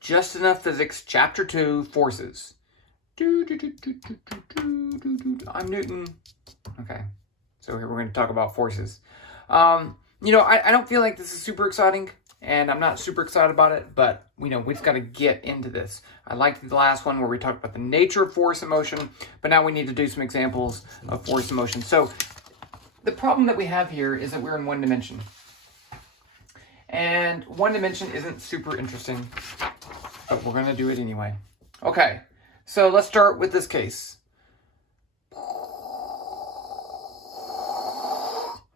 Just Enough Physics, Chapter 2, Forces. I'm Newton. Okay, so here we're going to talk about forces. I don't feel like this is super exciting, and I'm not super excited about it, but we just got to get into this. I liked the last one where we talked about the nature of force and motion, but now we need to do some examples of force and motion. So the problem that we have here is that we're in one dimension. And one dimension isn't super interesting, but we're going to do it anyway. Okay, so let's start with this case.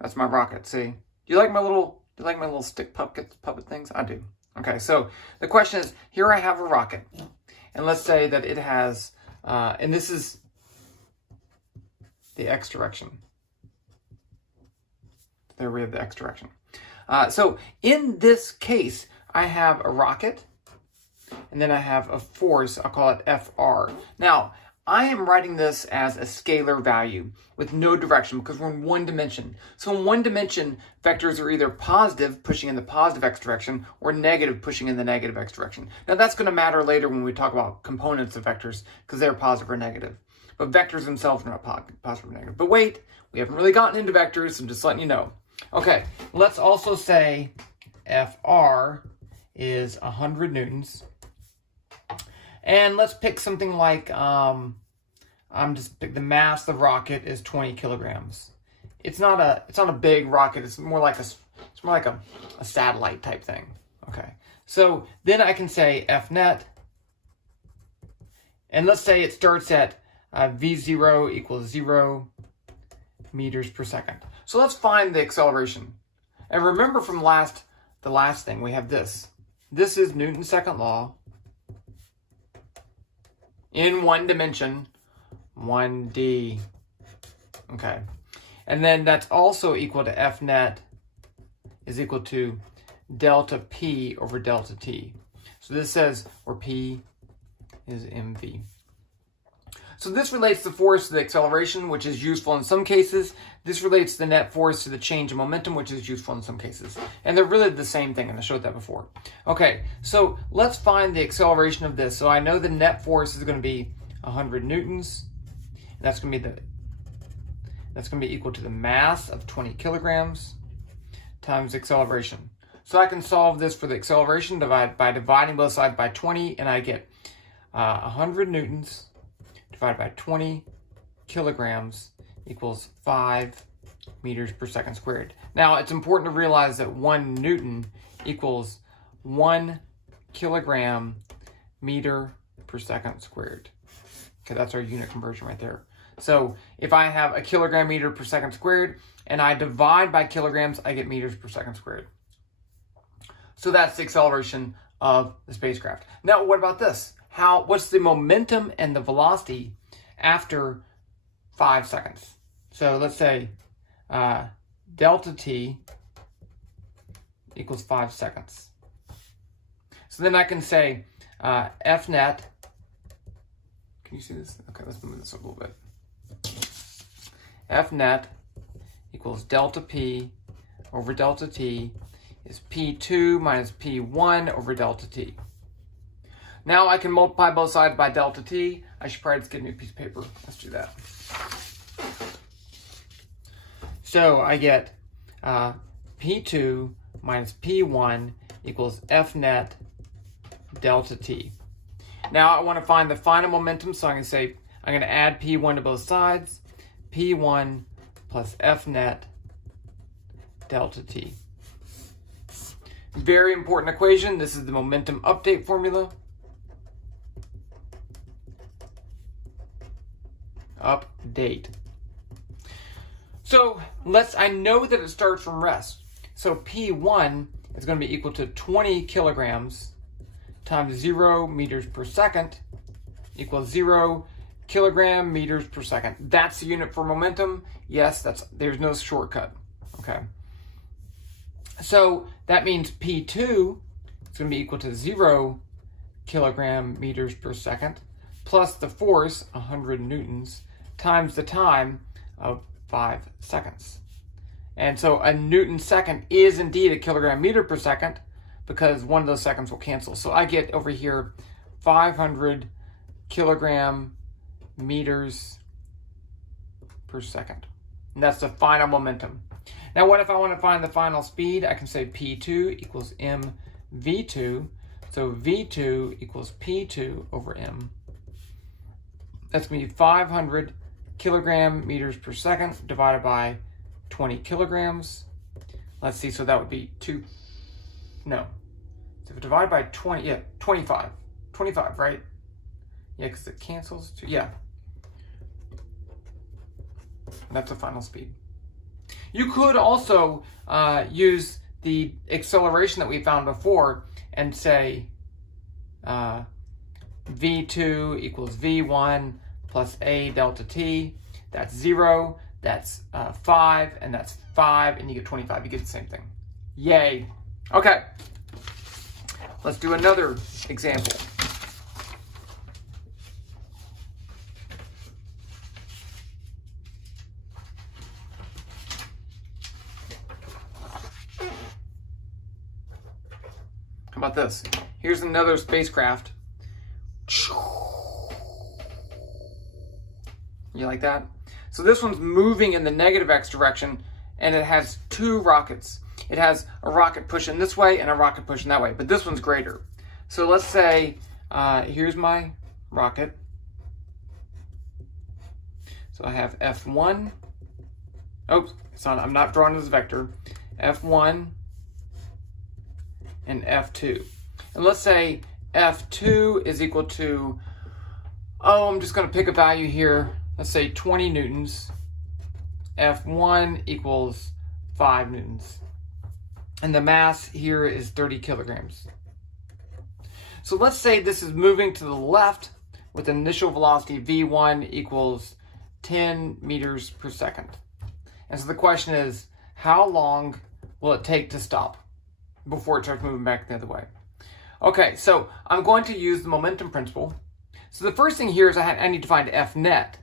That's my rocket, see? Do you like my little stick puppet things? I do. Okay, so the question is, here I have a rocket. And let's say that it has, and this is the x direction. There we have the x direction. So in this case, I have a rocket, and then I have a force, I'll call it Fr. Now, I am writing this as a scalar value with no direction because we're in one dimension. So in one dimension, vectors are either positive, pushing in the positive x direction, or negative, pushing in the negative x direction. Now that's going to matter later when we talk about components of vectors because they're positive or negative. But vectors themselves are not positive or negative. But wait, we haven't really gotten into vectors, so I'm just letting you know. Okay, let's also say Fr is 100 newtons. And let's pick something like, the mass of the rocket is 20 kilograms. It's not a big rocket. It's more like a satellite type thing. Okay, so then I can say F net, and let's say it starts at V0 equals 0 meters per second. So let's find the acceleration. And remember from the last thing, we have this. This is Newton's second law in one dimension, 1D. Okay. And then that's also equal to F net is equal to delta P over delta T. So this says where P is mv. So this relates the force to the acceleration, which is useful in some cases. This relates the net force to the change in momentum, which is useful in some cases. And they're really the same thing, and I showed that before. Okay, so let's find the acceleration of this. So I know the net force is going to be 100 newtons. And that's going to be equal to the mass of 20 kilograms times acceleration. So I can solve this for the acceleration by dividing both sides by 20, and I get 100 newtons divided by 20 kilograms equals 5 meters per second squared. Now, it's important to realize that 1 Newton equals 1 kilogram meter per second squared. Okay, that's our unit conversion right there. So if I have a kilogram meter per second squared and I divide by kilograms, I get meters per second squared. So that's the acceleration of the spacecraft. Now, what about this? What's the momentum and the velocity after 5 seconds? So let's say delta t equals 5 seconds. So then I can say F net. Can you see this? Okay, let's move this a little bit. F net equals delta p over delta t is P2 minus P1 over delta t. Now I can multiply both sides by delta t. I should probably just get a new piece of paper. Let's do that. So I get P2 minus P1 equals F net delta t. Now I want to find the final momentum, so I'm going to add P1 to both sides. P1 plus F net delta t. Very important equation. This is the momentum update formula. Update. So I know that it starts from rest. So P1 is going to be equal to 20 kilograms times 0 meters per second equals 0 kilogram meters per second. That's the unit for momentum. Yes, there's no shortcut. Okay. So that means P2 is going to be equal to 0 kilogram meters per second plus the force, 100 newtons, times the time of 5 seconds. And so a Newton second is indeed a kilogram meter per second, because one of those seconds will cancel. So I get over here 500 kilogram meters per second. And that's the final momentum. Now what if I want to find the final speed? I can say P2 equals mv2. So v2 equals P2 over m. That's going to be 500 kilogram meters per second divided by 20 kilograms. Let's see, so that would be so if divided by 20, 25, right? Yeah, because it cancels, that's the final speed. You could also use the acceleration that we found before and say v2 equals v1 plus a delta t. That's 0, that's 5, and that's 5, and you get 25. You get the same thing. Yay. Okay. Let's do another example. How about this? Here's another spacecraft. You like that? So this one's moving in the negative x direction, and it has two rockets. It has a rocket pushing this way and a rocket pushing that way, but this one's greater. So let's say, here's my rocket. So I have F1. Oops, I'm not drawing this vector. F1 and F2. And let's say F2 is equal to, I'm just going to pick a value here. Let's say 20 newtons. F1 equals 5 newtons. And the mass here is 30 kilograms. So let's say this is moving to the left with initial velocity V1 equals 10 meters per second. And so the question is, how long will it take to stop before it starts moving back the other way? Okay, so I'm going to use the momentum principle. So the first thing here is I need to find F net.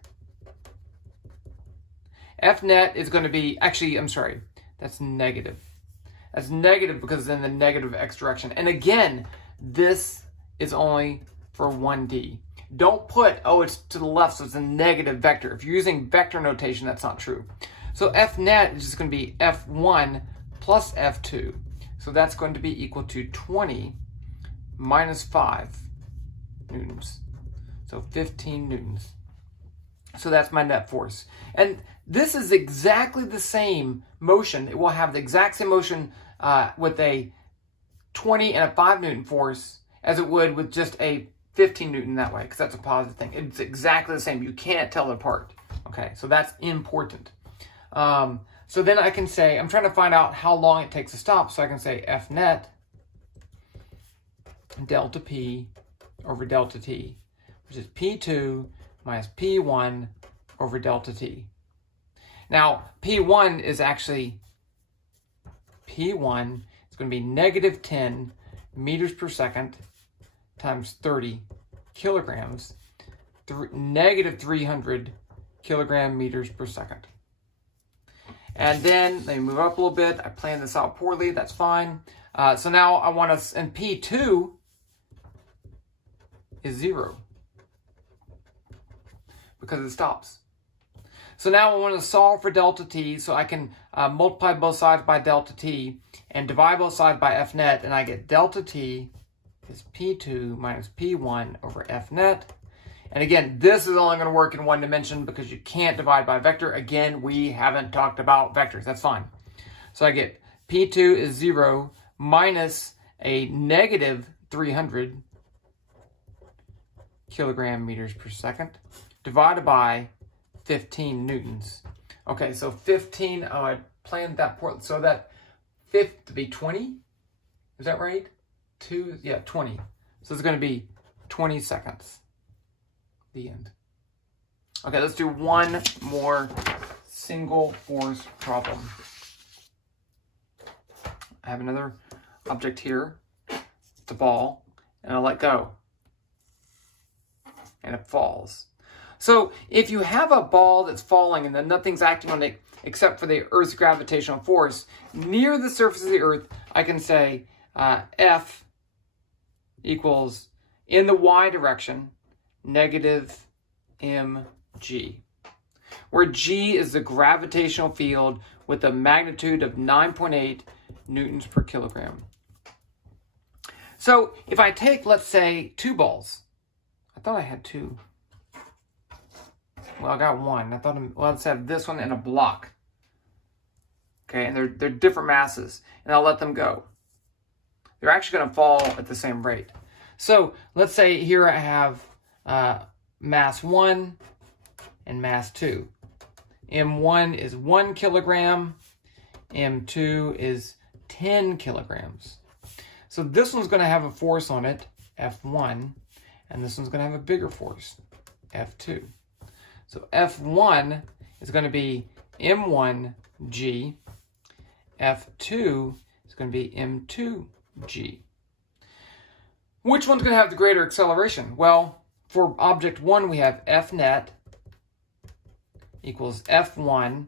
F net is going to be, that's negative. That's negative because it's in the negative x direction. And again, this is only for 1D. Don't put, it's to the left, so it's a negative vector. If you're using vector notation, that's not true. So F net is just going to be F1 plus F2. So that's going to be equal to 20 minus 5 newtons. So 15 newtons. So that's my net force. And this is exactly the same motion. It will have the exact same motion with a 20 and a 5 Newton force as it would with just a 15 Newton that way, because that's a positive thing. It's exactly the same. You can't tell it apart. Okay, so that's important. So then I can say, I'm trying to find out how long it takes to stop. So I can say F net delta P over delta T, which is P2 minus P1 over delta T. Now, P1 is actually, P1 is going to be negative 10 meters per second times 30 kilograms, negative 300 kilogram meters per second. And then, let me move up a little bit. I planned this out poorly, that's fine. So now I want to, and P2 is 0 because it stops. So now I want to solve for delta t, so I can multiply both sides by delta t and divide both sides by F net, and I get delta t is P2 minus P1 over F net. And again, this is only going to work in one dimension because you can't divide by vector. Again, we haven't talked about vectors. That's fine. So I get P2 is 0 minus a negative 300 kilogram meters per second divided by 15 newtons. Okay, so 15, I planned that port, so that fifth to be 20. Is that right? 20. So it's going to be 20 seconds. The end. Okay, let's do one more single force problem. I have another object here. It's a ball, and I let go. And it falls. So if you have a ball that's falling and then nothing's acting on it except for the Earth's gravitational force, near the surface of the Earth, I can say F equals, in the y direction, negative mg, where g is the gravitational field with a magnitude of 9.8 newtons per kilogram. So if I take, let's say, 2 balls. I thought I had 2. Well, I got 1. I thought, well, let's have this one and a block. Okay, and they're different masses, and I'll let them go. They're actually going to fall at the same rate. So let's say here I have mass 1 and mass 2. M1 is 1 kilogram. M2 is 10 kilograms. So this one's going to have a force on it, F1, and this one's going to have a bigger force, F2. So F1 is going to be M1G. F2 is going to be M2G. Which one's going to have the greater acceleration? Well, for object 1, we have F net equals F1.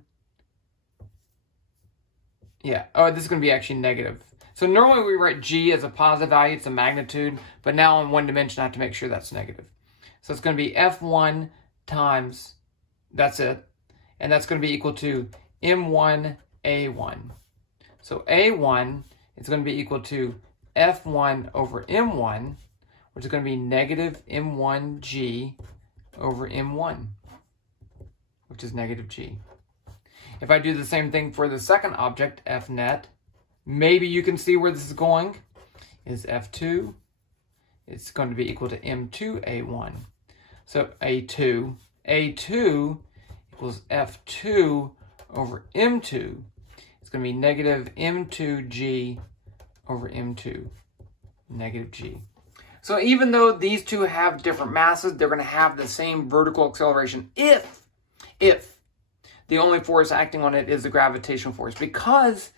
Yeah, oh, this is going to be actually negative. So normally we write G as a positive value, it's a magnitude, but now in one dimension I have to make sure that's negative. So it's going to be F1 times, that's it, and that's going to be equal to M1A1. So A1 is going to be equal to F1 over M1, which is going to be negative M1G over M1, which is negative G. If I do the same thing for the second object, F net, maybe you can see where this is going, is F2. It's going to be equal to M2A1. So A2 equals F2 over M2. It's going to be negative M2G over M2, negative G. So even though these two have different masses, they're going to have the same vertical acceleration if the only force acting on it is the gravitational force, because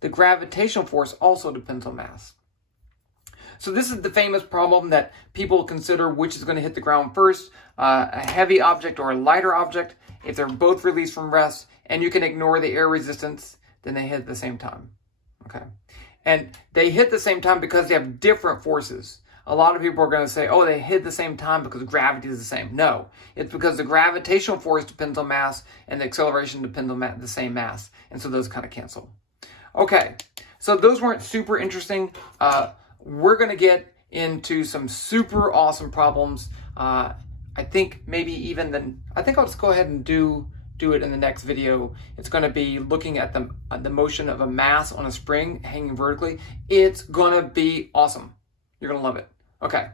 the gravitational force also depends on mass. So this is the famous problem that people consider which is going to hit the ground first, a heavy object or a lighter object. If they're both released from rest and you can ignore the air resistance, then they hit at the same time. Okay, and they hit the same time because they have different forces. A lot of people are going to say, oh, they hit at the same time because gravity is the same. No, it's because the gravitational force depends on mass and the acceleration depends on the same mass. And so those kind of cancel. Okay, so those weren't super interesting. We're going to get into some super awesome problems. I think maybe even I think I'll just go ahead and do it in the next video. It's going to be looking at the motion of a mass on a spring hanging vertically. It's going to be awesome. You're going to love it. Okay.